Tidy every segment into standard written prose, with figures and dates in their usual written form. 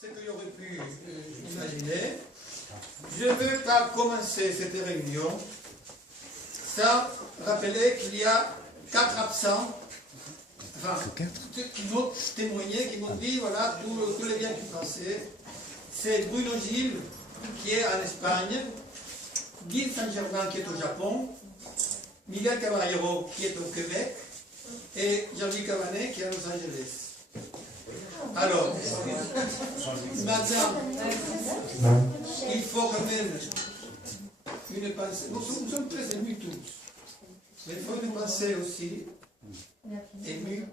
ce que j'aurais pu imaginer. Je ne veux pas commencer cette réunion sans rappeler qu'il y a 4 absents, enfin, qui m'ont témoigné, qui m'ont dit, voilà, tous les biens qui passaient. C'est Bruno Gilles, qui est en Espagne, Guy Saint-Germain, qui est au Japon, Miguel Caballero, qui est au Québec, et Jean-Louis Cavanet, qui est à Los Angeles. Alors, madame, il faut quand même une pensée. Nous sommes très émus tous. Mais il faut une pensée aussi émue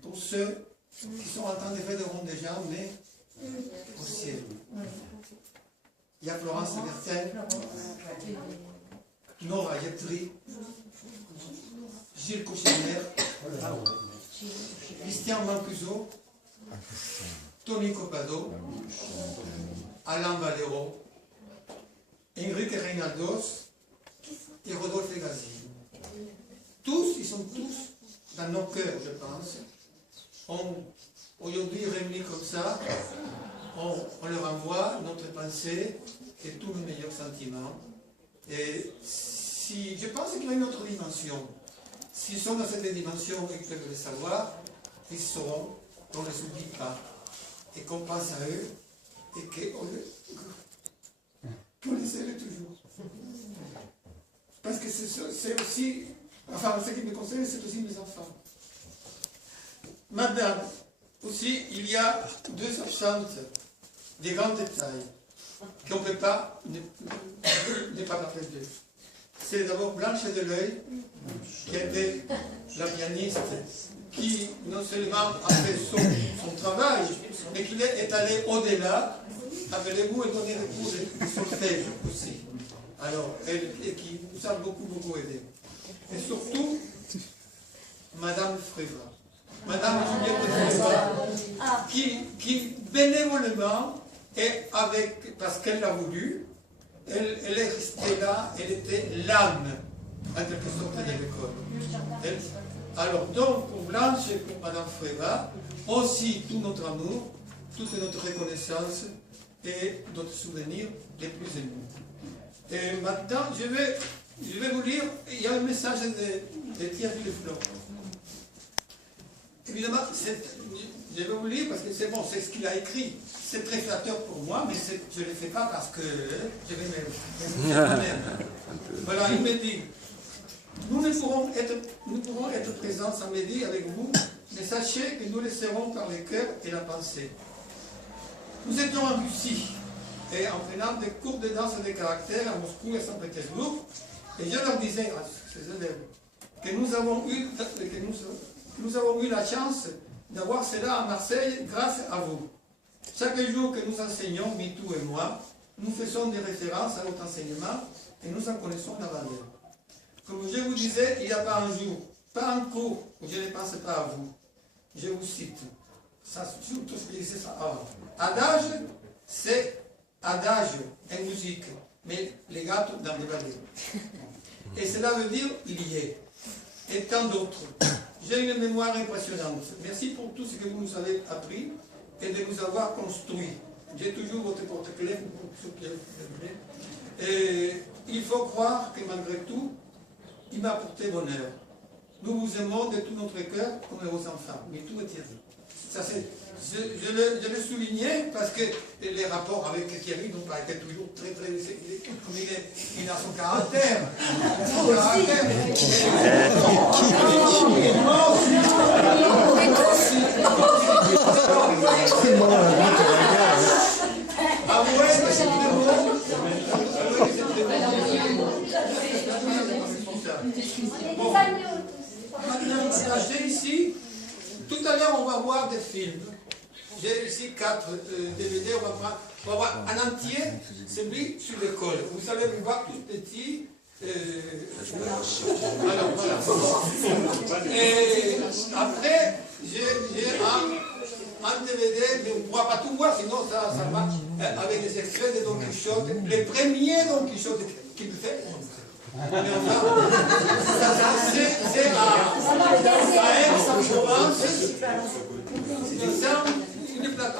pour ceux qui sont en train de faire des ronds déjà, mais au ciel. Il y a Florence Bertin, Nora Yetri, Gilles Cochener, Christian Mancuso, Tony Copado, Alain Valero, Enrique Reinaldos et Rodolphe Gazi. Tous, ils sont tous dans nos cœurs, je pense. Aujourd'hui, réunis comme ça, on leur envoie notre pensée et tous nos meilleurs sentiments. Et si, je pense qu'il y a une autre dimension. S'ils sont dans cette dimension et qu'ils peuvent le savoir, ils sauront qu'on ne les oublie pas et qu'on pense à eux et qu'on les aime toujours. Parce que c'est aussi, enfin, ce qui me concerne, c'est aussi mes enfants. Madame, aussi, il y a 2 absentes des grandes tailles qu'on ne peut pas ne pas parler d'eux. C'est d'abord Blanche Deleuil, qui était la pianiste, qui non seulement a fait son travail, mais qui est allée au-delà. Appelez-vous et donnez le cours de solfège aussi. Alors, et qui nous a beaucoup aidé. Et surtout, Madame Fréva. Madame Juliette Fréva, qui bénévolement, et avec, parce qu'elle l'a voulu, elle est restée là, elle était l'âme, en quelque sorte, de l'école. Alors, donc, pour Blanche et pour Madame Fréva, aussi tout notre amour, toute notre reconnaissance et notre souvenir les plus émus. Et maintenant, je vais vous lire, il y a un message de Thierry Leflot. Évidemment, je vais vous lire parce que c'est bon, c'est ce qu'il a écrit. C'est très flatteur pour moi, mais je ne le fais pas parce que je vais me... Voilà, il me dit, nous pourrons être présents samedi avec vous, mais sachez que nous le serons par le cœur et la pensée. Nous étions en Russie, et en prenant des cours de danse et de caractère à Moscou et à Saint-Pétersbourg, et je leur disais à ces élèves que nous avons eu la chance d'avoir cela à Marseille grâce à vous. Chaque jour que nous enseignons, Mitou et moi, nous faisons des références à notre enseignement et nous en connaissons la valeur. Comme je vous disais, il n'y a pas un jour, pas un cours où je ne pense pas à vous. Je vous cite. Ça, surtout ce que je disais ça. Adage, c'est adage en musique, mais legato dans les ballets. Et cela veut dire il y est. Et tant d'autres. J'ai une mémoire impressionnante. Merci pour tout ce que vous nous avez appris et de nous avoir construit. J'ai toujours votre porte-clés pour ce que vous voulez. Et il faut croire que malgré tout, il m'a apporté bonheur. Nous vous aimons de tout notre cœur comme vos enfants. Mais tout est Thierry. Ça, je le soulignais parce que les rapports avec Thierry n'ont pas été toujours très comme il a son caractère. Son caractère. Avouez que c'est très beau. J'ai ici, tout à l'heure on va voir des films. J'ai ici 4 DVD, on va voir en entier celui sur l'école. Vous allez me voir tout petit. Alors voilà. Et après, j'ai un DVD, mais on ne pourra pas tout voir, sinon ça marche, avec des extraits de Don Quichotte, les premiers Don Quichotte qui me fait honte. Mais enfin, c'est à Aix-en-Provence, c'est un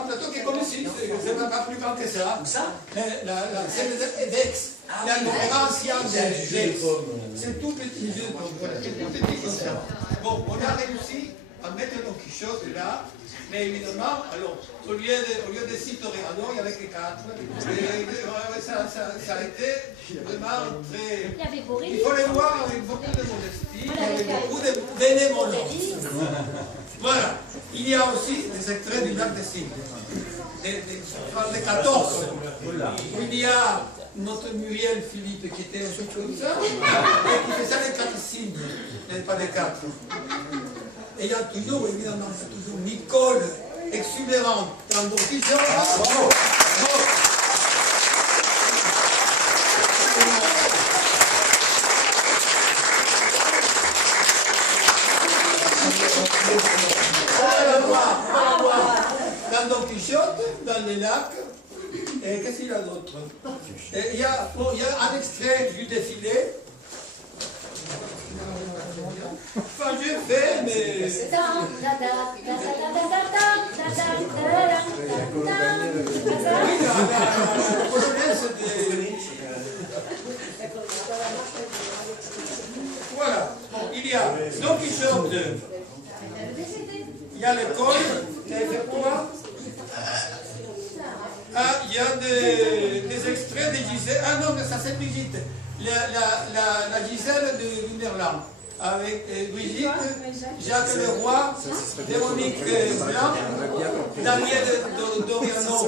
plateau qui est comme ici, c'est c'est pas plus grand que ça. Où ça? C'est d'Aix. Il y a le ancien d'Aix. C'est tout petit, voilà, c'est tout petit comme ça. Bon, on a réussi à mettre Don Quichotte là, mais évidemment, alors, au lieu de 6 toréadors, il y avait que 4. Ça a été vraiment très... Il faut les voir avec beaucoup de modestie, avec beaucoup de bénévolence. Voilà. Il y a aussi des extraits du lac des Cygnes, des 14, où il y a notre Muriel Philippe qui était un peu comme ça, et qui faisait les 4 signes, et pas les 4. Et il y a toujours, évidemment, toujours Nicole, exubérante, dans Don Quichotte. Dans Don Quichotte, dans les lacs, et qu'est-ce qu'il y a d'autre? Il y a un extrait du défilé. Enfin, j'ai fait, mais... Voilà. Il y a Don Quichotte. Il y a l'école qui a fait quoi? Ah, il y a des extraits de Gisèle. Ah non, mais ça c'est Brigitte. La Gisèle de Wunderland. Avec Brigitte, Jacques Leroy, Véronique Blanc, Daniel Doriano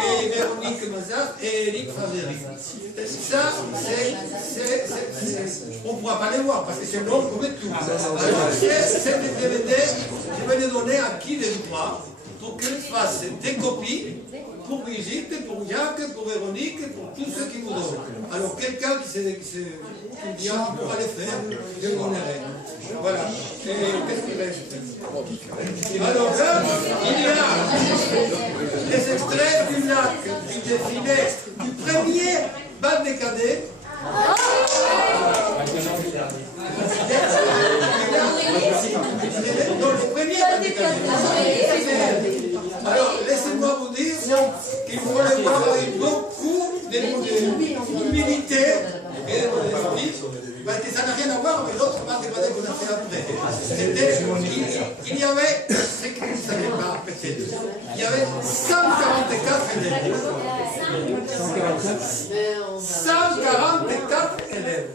et Véronique Mazas et Eric Faveri. Ça, on ne pourra pas les voir parce que c'est long comme tout. Alors, c'est des DVD, je vais les donner à qui les droits pour qu'ils fassent des copies pour Brigitte, pour Jacques, pour Véronique, pour tous ceux qui vous donnent. Alors, quelqu'un qui pourra les faire, je le donnerai. Voilà. Et qu'est-ce qu'il reste? Alors là, il y a les extraits du lac, du défilé, du premier bal des cadets. Dans le premier bal des cadets. Alors, laissez-moi vous dire qu'il faut les voir avec beaucoup d'humilité et de modestie, parce que ça n'a rien à voir avec l'autre bal des cadets qu'on a fait après. Il y avait, c'est que vous ne savez pas, peut-être, il y avait 144 élèves. 144 élèves.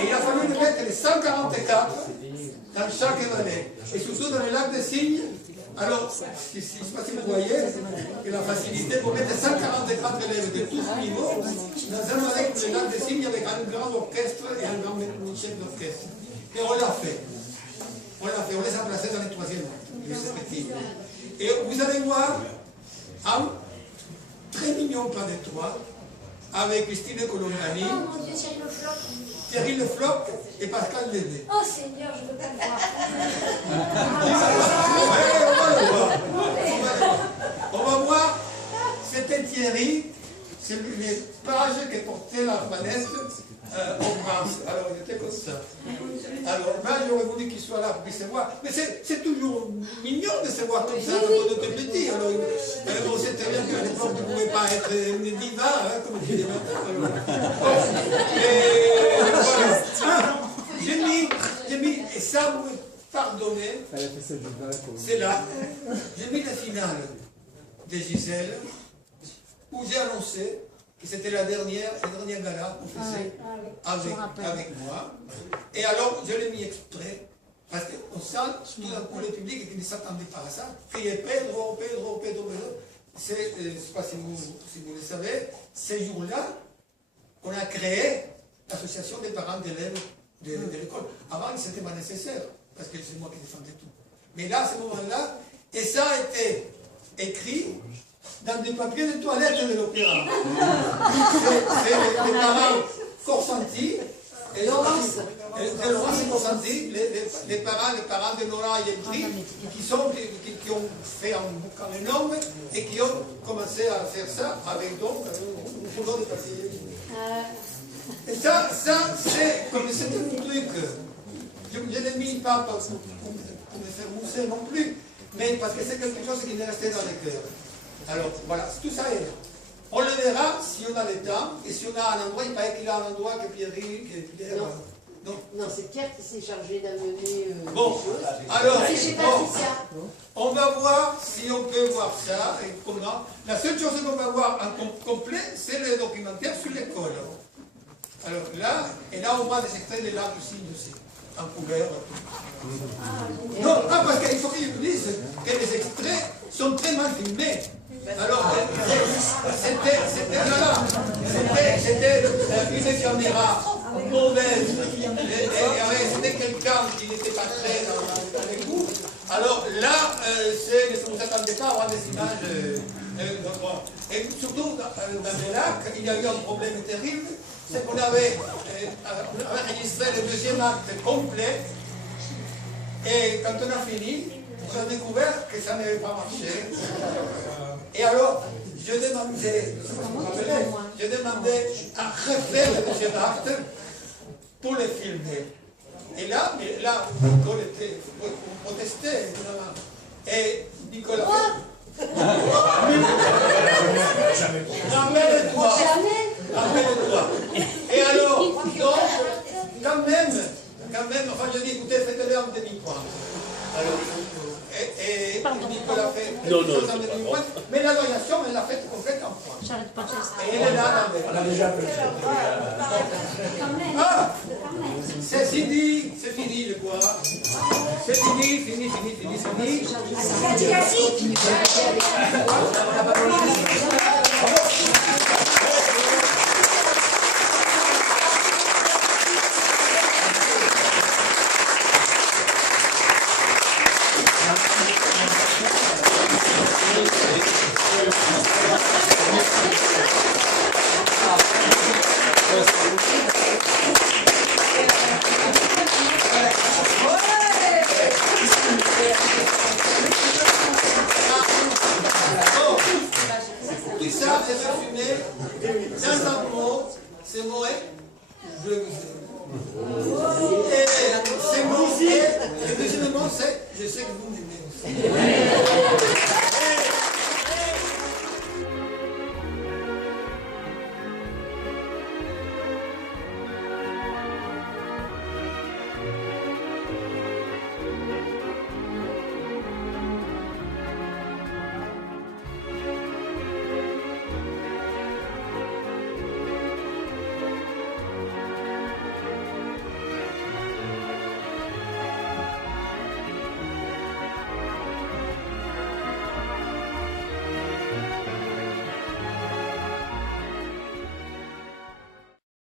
Et il a fallu mettre les 144 dans chaque année. Et surtout dans le lac des Cygnes. Alors, je ne sais pas si vous voyez, que la facilité pour mettre 144 élèves de tous niveaux dans un lac le lac des Cygnes avec un grand orchestre et un grand chef d'orchestre. Et on l'a fait. On les a placés dans les troisièmes respectifs. Et vous allez voir un très mignon pas d'étoiles avec Christine Colombani, Oh mon Dieu, Thierry Le Floch. Thierry Le Floch et Pascal Lévy. Oh Seigneur, je ne veux pas le voir. Ouais, on va le voir. On va voir, c'était Thierry, c'est les pages que portait la manette en France. Alors il était comme ça. Alors là, j'aurais voulu qu'il soit là pour qu'il se voit. Mais c'est toujours mignon de se voir comme ça quand on était petit. Alors on sait très bien qu'à l'époque, vous ne pouvez pas être une diva, hein, comme on dit les matins. Et voilà. J'ai mis, et ça vous me pardonnez, c'est là, j'ai mis la finale de Gisèle, où j'ai annoncé que c'était la dernière gala qu'on faisait avec moi. Et alors, je l'ai mis exprès, parce qu'on sent tout d'un coup le public qui ne s'attendait pas à ça, criait Pedro, Pedro, Pedro, Pedro. C'est, je ne sais pas si vous le savez, ces jours-là, on a créé l'association des parents d'élèves de l'école. Avant, c'était pas nécessaire, parce que c'est moi qui défendais tout. Mais là, à ce moment-là, et ça a été écrit dans des papiers de toilette de l'opéra. C'est les parents Corsanti, et Laurence et Corsanti, les parents de Nora et Edry, qui ont fait un bouquin énorme et qui ont commencé à faire ça avec donc un rouleau de papier. Et ça c'est comme c'était un truc. Je ne l'ai mis pas pour me faire mousser non plus, mais parce que c'est quelque chose qui est resté dans les cœurs. Alors, voilà, tout ça est là. On le verra si on a le temps, et si on a un endroit, il paraît qu'il a un endroit que Pierre... Non. Non, c'est Pierre qui s'est chargé d'amener bon, des choses. alors, C'est chez Patricia. on va voir si on peut voir ça et comment. La seule chose qu'on va voir en complet, c'est le documentaire sur l'école. Alors là, et là on voit des extraits de l'art du signe aussi, en couleur. Non, parce qu'il faut qu'ils disent que les extraits sont très mal filmés. Alors, c'était une caméra mauvaise, et c'était quelqu'un qui n'était pas très dans les coups. Alors là, vous ne vous attendez pas à avoir des images et surtout dans le lac, il y a eu un problème terrible, c'est qu'on avait enregistré le deuxième acte complet, et quand on a fini, j'ai découvert que ça n'avait pas marché. Et alors, je demandais à refaire le deuxième acte pour le filmer. Et là, Nicole était protesté, évidemment. Et Nicolas ramène-toi. Ramène-toi. Et alors, donc, quand même, enfin je dis, écoutez, faites-le en demi-point. Alors, et Nicolas fait quelque chose en demi-point, mais la variation, elle l'a faite complète en point. J'arrête pas de Et elle est là dans les... On a déjà appelé. Ah, c'est fini, je crois. C'est fini. Tout ça est résumé dans un mot, ce mot est je vous aime. Et ce mot est, le deuxième mot c'est je sais que vous m'aimez.